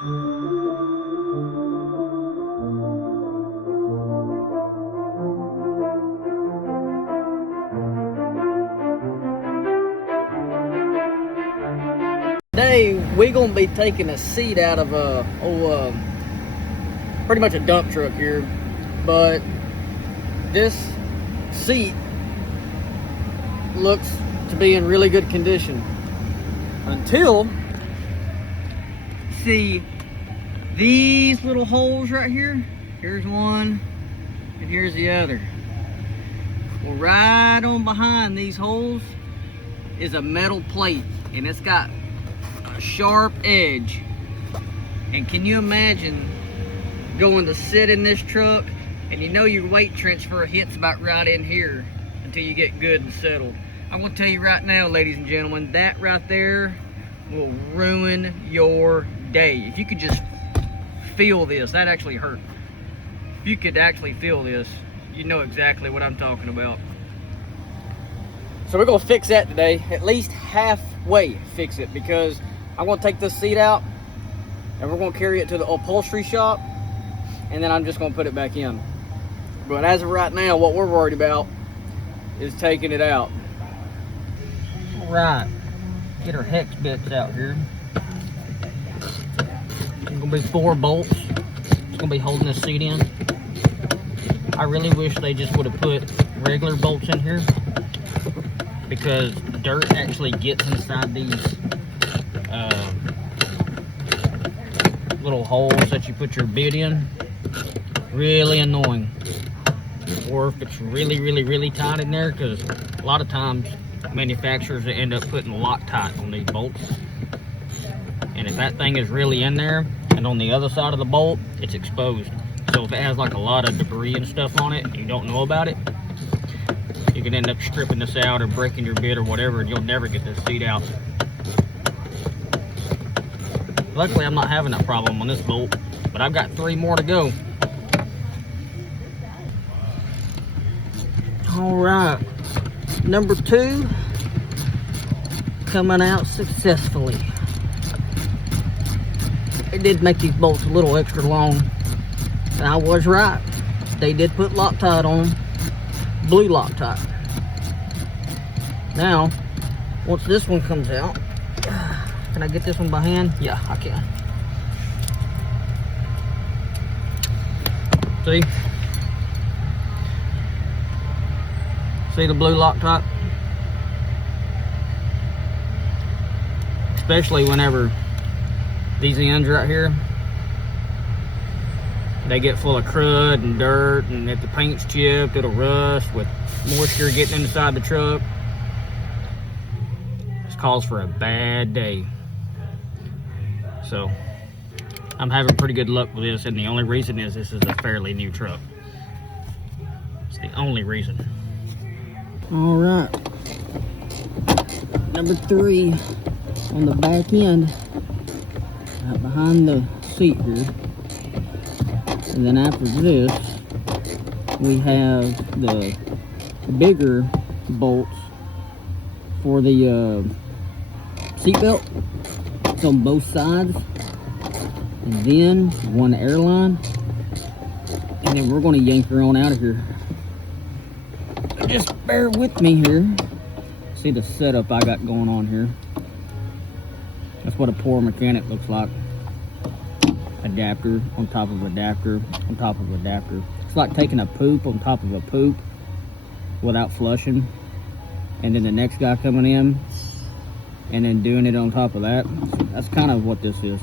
Today we gonna be taking a seat out of pretty much a dump truck here, but this seat looks to be in really good condition until see these little holes right here. Here's one and here's the other. Well, right on behind these holes is a metal plate, and it's got a sharp edge. And can you imagine going to sit in this truck and you know your weight transfer hits about right in here until you get good and settled? I'm gonna tell you right now, ladies and gentlemen, that right there will ruin your day. If you could just feel this, that actually hurt. If you could actually feel this, you know exactly what I'm talking about. So we're gonna fix that today, at least halfway fix it, because I'm gonna take this seat out and we're gonna carry it to the upholstery shop, and then I'm just gonna put it back in. But as of right now, what we're worried about is taking it out. All right, get our hex bits out here. It's gonna be 4 bolts. It's gonna be holding this seat in. I really wish they just would have put regular bolts in here, because dirt actually gets inside these little holes that you put your bit in. Really annoying. Or if it's really tight in there, because a lot of times manufacturers end up putting Loctite on these bolts, and if that thing is really in there and on the other side of the bolt, it's exposed. So if it has like a lot of debris and stuff on it and you don't know about it, you can end up stripping this out or breaking your bit or whatever, and you'll never get this seat out. Luckily, I'm not having that problem on this bolt, but I've got 3 more to go. All right, number 2 coming out successfully. It did make these bolts a little extra long, and I was right. They did put Loctite on them, blue Loctite. Now, once this one comes out, can I get this one by hand? Yeah, I can. See? See the blue Loctite? Especially whenever these ends right here, they get full of crud and dirt, and if the paint's chipped, it'll rust with moisture getting inside the truck. This calls for a bad day. So I'm having pretty good luck with this, and the only reason is this is a fairly new truck. It's the only reason. All right, number 3 on the back end, right behind the seat here. And then after this, we have the bigger bolts for the seat belt. It's on both sides, and then one airline, and then we're going to yank her on out of here. Just bear with me here. See the setup I got going on here. That's what a poor mechanic looks like. Adapter on top of adapter on top of adapter. It's like taking a poop on top of a poop without flushing, and then the next guy coming in and then doing it on top of that. That's kind of what this is.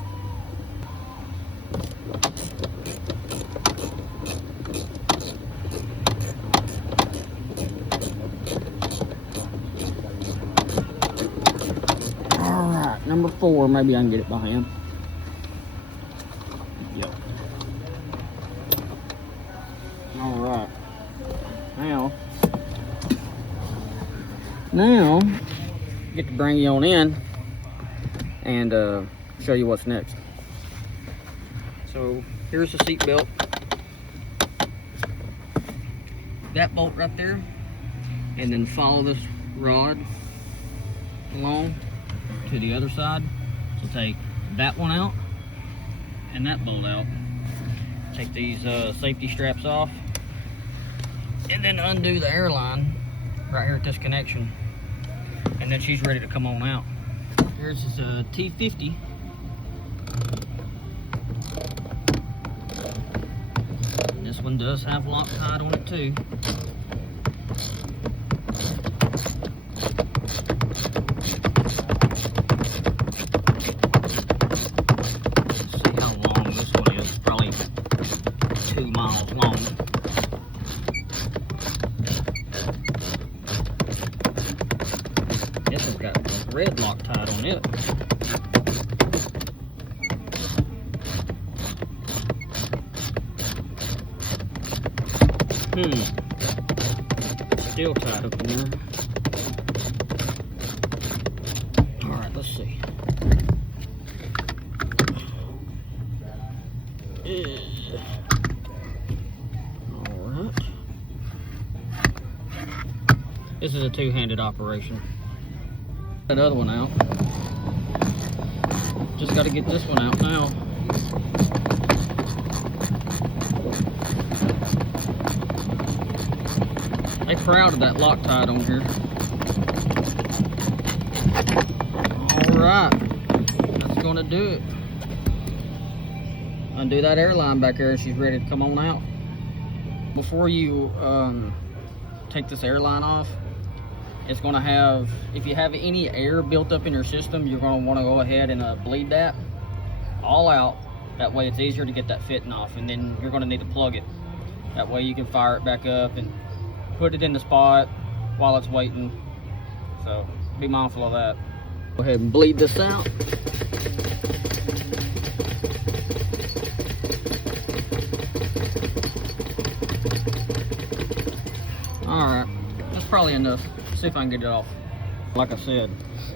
All right, number 4, maybe I can get it by hand. Yep. All right. Now, get to bring you on in and show you what's next. So here's the seat belt. That bolt right there, and then follow this rod along to the other side. So take that one out, and that bolt out. Take these safety straps off, and then undo the airline right here at this connection, and then she's ready to come on out. Here's this T50. This one does have Loctite on it too. See how long this one is. Probably 2 miles long. This has got red Loctite on it. Still tied up in there. Alright, let's see. Alright. This is a two-handed operation. That other one out. Just got to get this one out now. They proud of that Loctite on here. Alright, that's gonna do it. Undo that airline back there and she's ready to come on out. Before you take this airline off, it's gonna have, if you have any air built up in your system, you're gonna wanna go ahead and bleed that all out. That way it's easier to get that fitting off, and then you're gonna need to plug it. That way you can fire it back up and put it in the spot while it's waiting. So be mindful of that. Go ahead and bleed this out. Alright, that's probably enough. See if I can get it off. Like I said,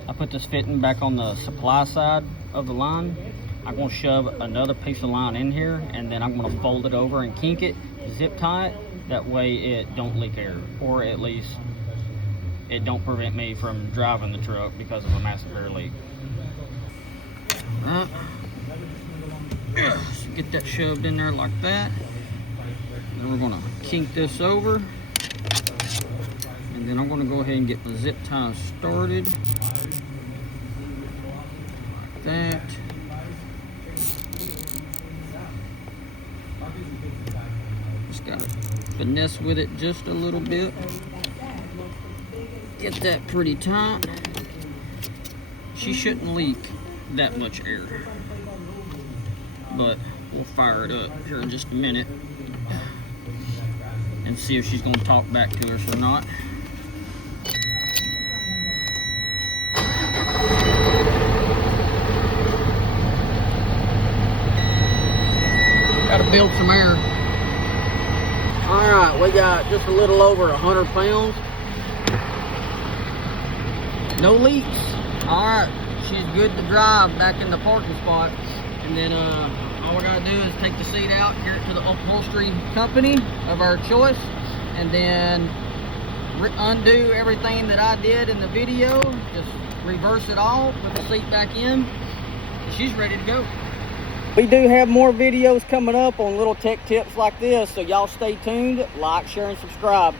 I put this fitting back on the supply side of the line. I'm going to shove another piece of line in here, and then I'm going to fold it over and kink it, zip tie it. That way it don't leak air, or at least it don't prevent me from driving the truck because of a massive air leak. Alright, so get that shoved in there like that. Then we're gonna kink this over, and then I'm gonna go ahead and get the zip tie started like that. Just gotta finesse with it just a little bit. Get that pretty tight. She shouldn't leak that much air, but we'll fire it up here in just a minute and see if she's going to talk back to us or not. Got to build some air. Alright, we got just a little over 100 pounds. No leaks. Alright, she's good to drive back in the parking spot. And then all we gotta do is take the seat out, get it to the upholstery company of our choice, and then undo everything that I did in the video. Just reverse it all, put the seat back in, and she's ready to go. We do have more videos coming up on little tech tips like this, so y'all stay tuned, like, share, and subscribe.